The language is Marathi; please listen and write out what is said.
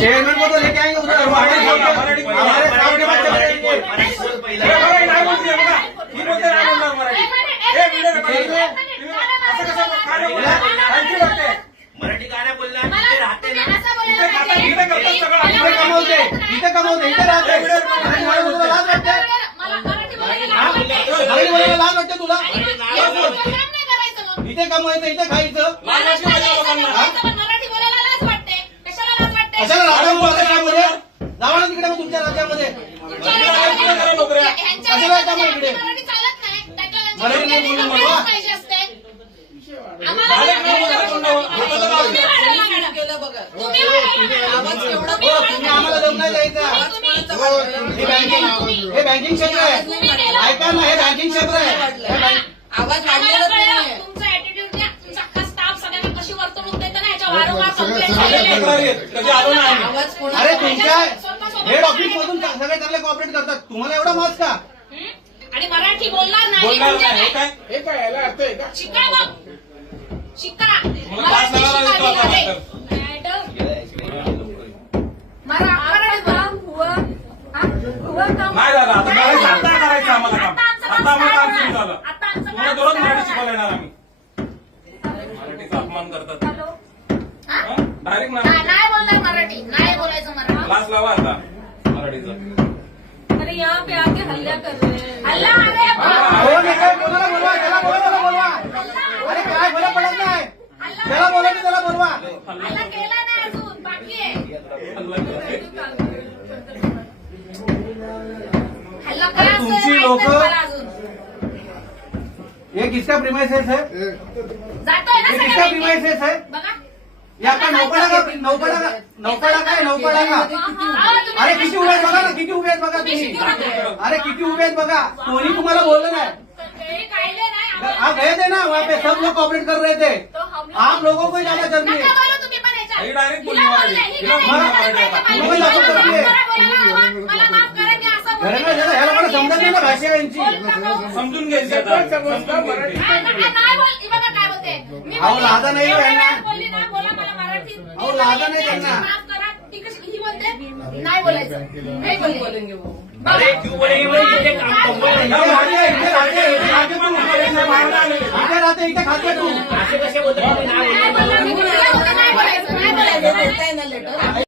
चेयरमैन को तो लेके आएंगे उसका हमारे सामने मत मराठी गाणं बोलला राहते इथे कमवते इथे कमवते तुला? इथे कमवायचं इथे खायचं मॅडम. केवढा तुम्ही हो नाही? हे बँकिंग हे बँकिंग क्षेत्र आहे. ऐका ना हे बँकिंग क्षेत्र आहे. हे आवाज ना, अरे तुमच्या हेड ऑफिस मधून सगळे चांगले कॉपरेट करतात. तुम्हाला एवढा मास का? हं? आणि मराठी बोलणार नाही बोलणार म्हणजे नाही हे काय? काय? हे काय याला अर्थ आहे का? शिका मग शिका. मला पास मराठी लावायला शिकावी येतो आता लागेल. मॅडम मरा- मराठी बोला. नाही दादा आता मराठी आता करायचं आम्हाला काम. आता आम्हाला काम सुरू झालं आता आमचं तुम्हाला काम दररोज start मराठी होणार. शिकवायला येणार आम्ही. मराठीचा अपमान करतात. हा? डायरेक्ट नाही नाही बोलणार मराठी. नाही बोलायचं मराठी. क्लास लावा आता. मराठीचा अरे यहाँ पे आके हल्ला कर रहे हैं। हल्ला अरे. हो कोणाला बोलवा त्याला बोलवा त्याला बोलवा अरे काय फरक पडत नाही त्याला बोलायचं त्याला बोलवा। हल्ला केला नाही अजून बाकी आहे हल्ला काय तुमची लोकं- ये किसका प्रिमाइसेस है? जातोय ना किसका. प्रिमाइसेस है? बघा ये नौपाडा का नौपाडा का नौपाडा काय नौपाडा का अरे किती उभे आहेत बघा ना किती उभे आहेत बघा तुम्ही अरे किती उभे आहेत बघा कोणी तुम्हाला बोललं नाही हे आप गए थे ना वहाँ पे सब लोग कॉपरेट कर रहे थे तो हम लोग- आप लोगों को ही है. ही ही समजत नाही ना भाषा यांची बोलता का? समजून घ्यायची आता समजून घ्यायची हा, ना- नाही बोल, ही बघा काय बोलते. मी अहो, नाही ना, बोला लाजा नाही त्यांना. माफ करा. ती कशी- ही बोलते, नाही बोलायचं. हे बोलले. बोलेंगे वो बघा. या भाषा इथे राहते, इथे राहते, इथे राहते. इथे खाते तू नाही बोलणार, मी नाही बोलायचं, नाही बोलायचं, नाही बोलायचं.